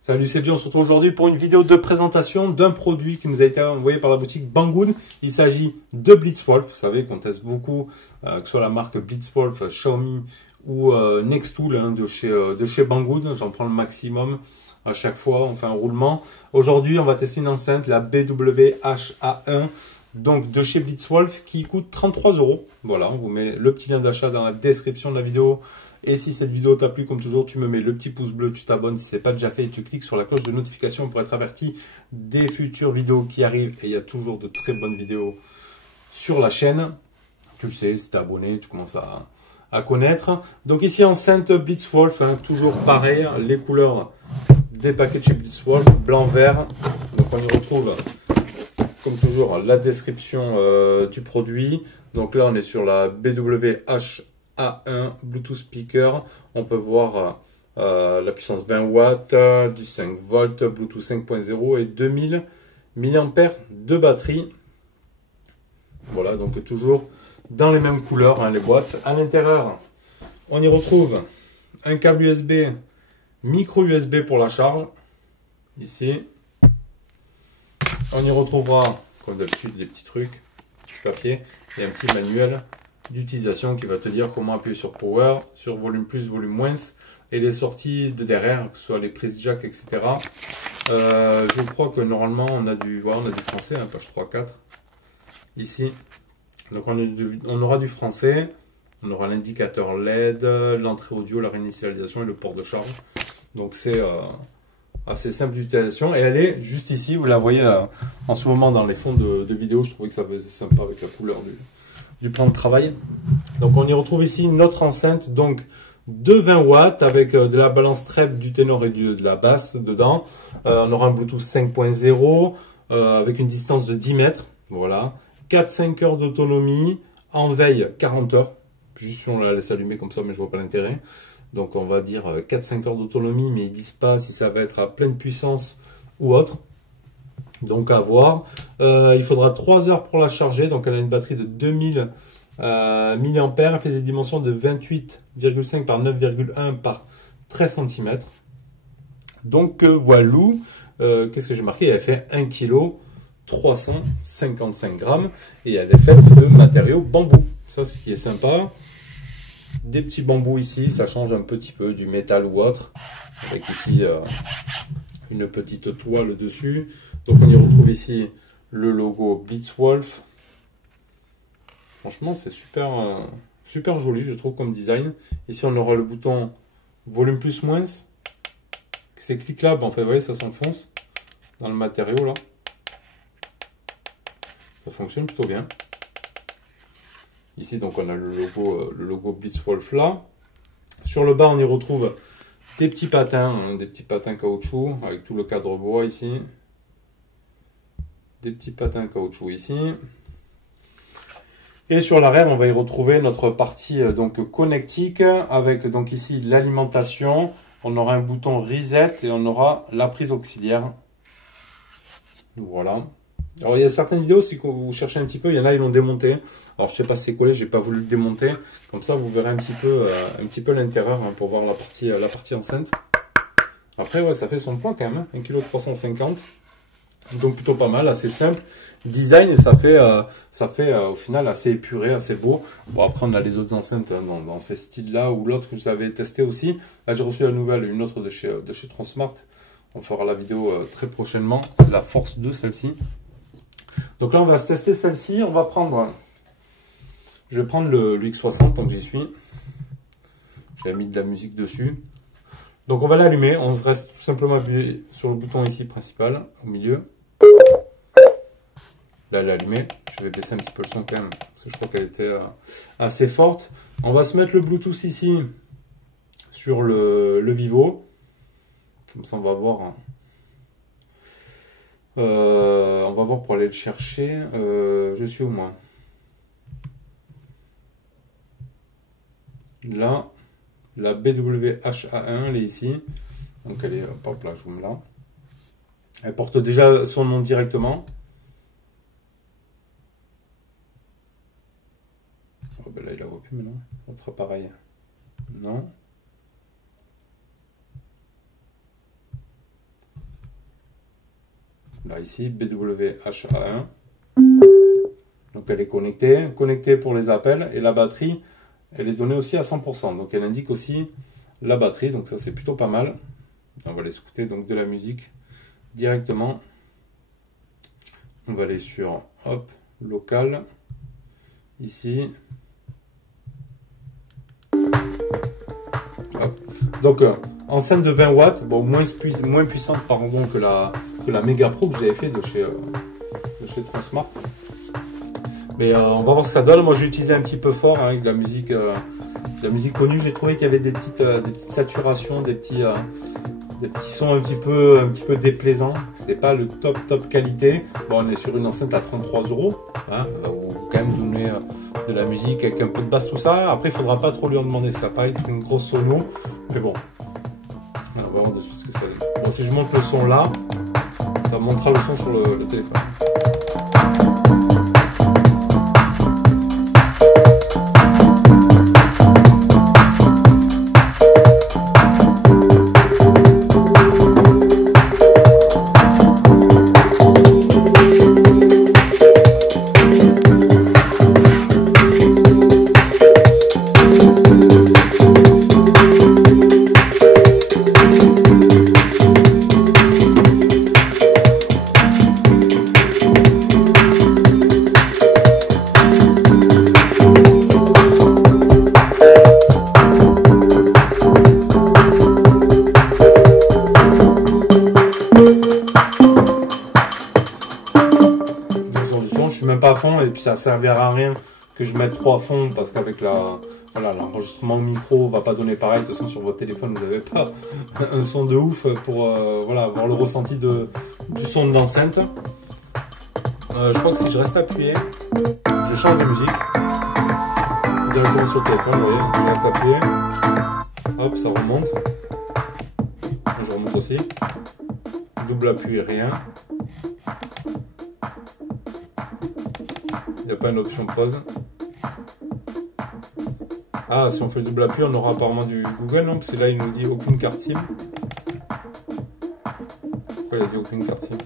Salut, c'est John, on se retrouve aujourd'hui pour une vidéo de présentation d'un produit qui nous a été envoyé par la boutique Banggood. Il s'agit de Blitzwolf. Vous savez qu'on teste beaucoup, que ce soit la marque Blitzwolf, Xiaomi ou Nextool de chez Banggood. J'en prends le maximum à chaque fois, on fait un roulement. Aujourd'hui, on va tester une enceinte, la BWH-A1, donc de chez Blitzwolf, qui coûte 33 €. Voilà, on vous met le petit lien d'achat dans la description de la vidéo. Et si cette vidéo t'a plu, comme toujours, tu me mets le petit pouce bleu, tu t'abonnes si ce n'est pas déjà fait et tu cliques sur la cloche de notification pour être averti des futures vidéos qui arrivent. Et il y a toujours de très bonnes vidéos sur la chaîne. Tu le sais, si tu es abonné, tu commences à connaître. Donc ici, enceinte Blitzwolf, toujours pareil, les couleurs des paquets de chez Blitzwolf, blanc-vert. Donc on y retrouve, comme toujours, la description du produit. Donc là, on est sur la BWH A1 Bluetooth speaker. On peut voir la puissance 20 watts, du 5 volts, Bluetooth 5.0 et 2000 mAh de batterie. Voilà, donc toujours dans les mêmes couleurs, les boîtes. À l'intérieur, on y retrouve un câble USB, micro USB pour la charge. Ici, on y retrouvera, comme d'habitude, des petits trucs, du papier et un petit manuel d'utilisation qui va te dire comment appuyer sur Power, sur volume plus, volume moins, et les sorties de derrière, que ce soit les prises jack, etc. Je crois que normalement on a du français, page 3-4, ici. Donc on aura du français, on aura l'indicateur LED, l'entrée audio, la réinitialisation et le port de charge. Donc c'est assez simple d'utilisation, et elle est juste ici, vous la voyez en ce moment dans les fonds de vidéo. Je trouvais que ça faisait sympa avec la couleur du plan de travail. Donc on y retrouve ici notre enceinte donc de 20 watts avec de la balance trèfle du ténor et de la basse dedans. On aura un Bluetooth 5.0 avec une distance de 10 mètres. Voilà. 4-5 heures d'autonomie, en veille 40 heures. Juste si on la laisse allumer comme ça, mais je vois pas l'intérêt. Donc on va dire 4-5 heures d'autonomie, mais ils disent pas si ça va être à pleine puissance ou autre. Donc à voir. Il faudra 3 heures pour la charger. Donc elle a une batterie de 2000 mAh. Elle fait des dimensions de 28,5 par 9,1 par 13 cm. Donc voilà. Qu'est-ce que j'ai marqué? Elle fait 1 kg 355 grammes. Et elle est faite de matériaux bambou. Ça, c'est ce qui est sympa. Des petits bambous ici. Ça change un petit peu du métal ou autre. Avec ici une petite toile dessus. Donc on y retrouve ici le logo Blitzwolf. Franchement, c'est super joli, je trouve, comme design. Ici, on aura le bouton volume plus moins. C'est cliquable, en fait, vous voyez, ça s'enfonce dans le matériau, là. Ça fonctionne plutôt bien. Ici, donc, on a le logo Blitzwolf, là. Sur le bas, on y retrouve des petits patins, des petits patins caoutchouc, avec tout le cadre bois, ici. Des petits patins caoutchouc ici. Et sur l'arrière, on va y retrouver notre partie donc connectique avec donc ici l'alimentation. On aura un bouton reset et on aura la prise auxiliaire. Voilà. Alors il y a certaines vidéos, si vous cherchez un petit peu, il y en a, ils l'ont démonté. Alors je sais pas si c'est collé, j'ai pas voulu le démonter. Comme ça, vous verrez un petit peu l'intérieur pour voir la partie enceinte. Après, ouais, ça fait son poids quand même, 1,350 kg. Donc plutôt pas mal, assez simple. Design, et ça fait au final assez épuré, assez beau. Bon, après on a les autres enceintes dans ces styles-là, ou l'autre que vous avez testé aussi. Là j'ai reçu la nouvelle, une autre de chez Transmart. On fera la vidéo très prochainement. C'est la Force 2, celle-ci. Donc là on va se tester celle-ci. Je vais prendre le X60 tant que j'y suis. J'ai mis de la musique dessus. Donc on va l'allumer, on se reste tout simplement appuyé sur le bouton ici principal, au milieu. Là elle est allumée, je vais baisser un petit peu le son quand même, parce que je crois qu'elle était assez forte. On va se mettre le Bluetooth ici, sur le Vivo. Comme ça on va voir. On va voir pour aller le chercher. Je suis où moi? Là. La BWH-A1, elle est ici. Donc elle est, hop là, je vous mets là. Elle porte déjà son nom directement. Oh, ben là, il la voit plus maintenant. Autre appareil. Non. Là, ici, BWHA1. Donc, elle est connectée pour les appels. Et la batterie, elle est donnée aussi à 100%. Donc, elle indique aussi la batterie. Donc, ça, c'est plutôt pas mal. On va aller écouter donc de la musique directement. On va aller sur, hop, local. Ici. Hop. Donc, enceinte de 20 watts. Bon, moins puissante, pardon, que la Mega Pro que j'avais fait de chez Transmart. Mais on va voir ce que ça donne. Moi, j'ai utilisé un petit peu fort hein, avec de la musique connue. J'ai trouvé qu'il y avait des petites saturations, des petits sons un petit peu déplaisants. C'était pas le top qualité. Bon, on est sur une enceinte à 33 €. Hein, vous quand même donner de la musique avec un peu de basse, tout ça. Après, il faudra pas trop lui en demander ça. Pareil, une grosse sono. Mais bon, on va voir de ce que ça donne. Bon, si je monte le son là, ça montrera le son sur le téléphone. Pas à fond et puis ça servira à rien que je mette 3 fonds parce qu'avec l'enregistrement micro va pas donner pareil. De toute façon sur votre téléphone vous n'avez pas un son de ouf pour avoir le ressenti du son de l'enceinte. Je crois que si je reste appuyé, je change de musique directement sur le téléphone. Vous voyez, je reste appuyé, hop, ça remonte. Je remonte aussi, double appui, rien. Il n'y a pas une option pause. Ah, si on fait le double appui, on aura apparemment du Google, non? Parce que là, il nous dit aucune carte SIM. Pourquoi il a dit aucune carte SIM?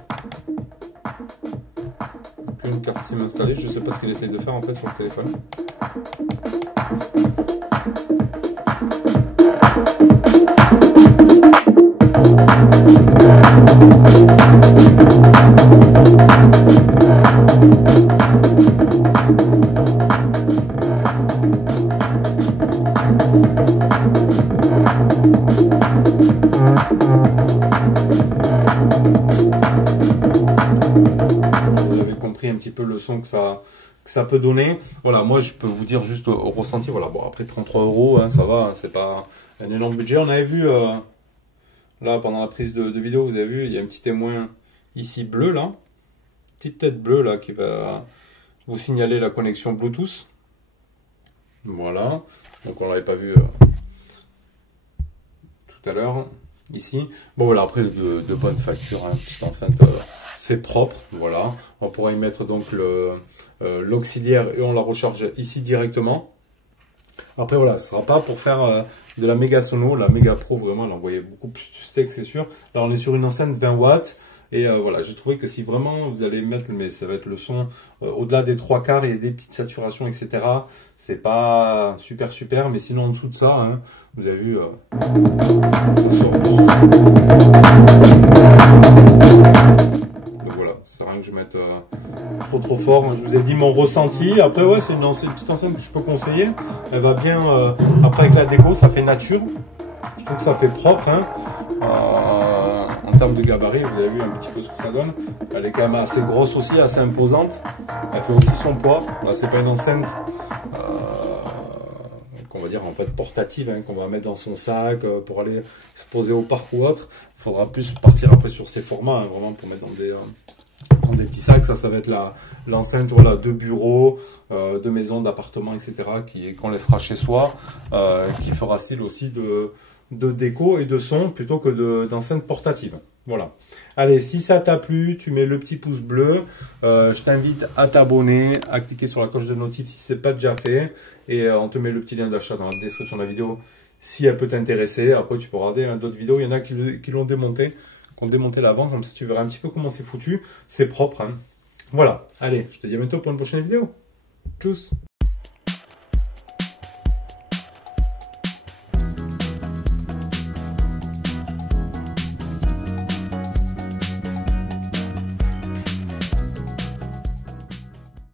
Aucune carte SIM installée. Je ne sais pas ce qu'il essaye de faire en fait sur le téléphone. Vous avez compris un petit peu le son que ça peut donner. Voilà, moi je peux vous dire juste au ressenti. Voilà, bon après 33 €, hein, ça va, hein, c'est pas un énorme budget. On avait vu là pendant la prise de vidéo, vous avez vu, il y a un petit témoin ici bleu là, petite tête bleue là qui va vous signaler la connexion Bluetooth. Voilà, donc on l'avait pas vu tout à l'heure ici. Bon voilà, après de bonne facture, hein, petite enceinte, c'est propre. Voilà, on pourra y mettre donc l'auxiliaire et on la recharge ici directement. Après voilà, ce sera pas pour faire de la méga sono, la méga pro vraiment, elle envoyait beaucoup plus de steak, c'est sûr. Là on est sur une enceinte 20 watts. Et voilà, j'ai trouvé que si vraiment vous allez mettre, mais ça va être le son au-delà des 3/4, il y a des petites saturations, etc. C'est pas super, mais sinon en dessous de ça, hein, vous avez vu. Donc voilà, c'est rien que je mette trop fort. Je vous ai dit mon ressenti. Après ouais, c'est une petite enceinte que je peux conseiller. Elle va bien. Après avec la déco, ça fait nature. Je trouve que ça fait propre. Hein. En termes de gabarit, vous avez vu un petit peu ce que ça donne. Elle est quand même assez grosse aussi, assez imposante. Elle fait aussi son poids. Là, c'est pas une enceinte qu'on va dire en fait portative, hein, qu'on va mettre dans son sac pour aller se poser au parc ou autre. Il faudra plus partir après sur ces formats, hein, vraiment pour mettre dans des petits sacs. Ça va être l'enceinte voilà, de bureau, de maison, d'appartement, etc. qu'on laissera chez soi, qui fera style aussi de déco et de son plutôt que d'enceinte portative. Voilà. Allez, si ça t'a plu, tu mets le petit pouce bleu. Je t'invite à t'abonner, à cliquer sur la cloche de notif si ce n'est pas déjà fait. Et on te met le petit lien d'achat dans la description de la vidéo si elle peut t'intéresser. Après, tu peux regarder d'autres vidéos. Il y en a qui l'ont démonté, qui ont démonté l'avant. Comme ça, tu verras un petit peu comment c'est foutu. C'est propre. Hein. Voilà. Allez, je te dis à bientôt pour une prochaine vidéo. Tchuss.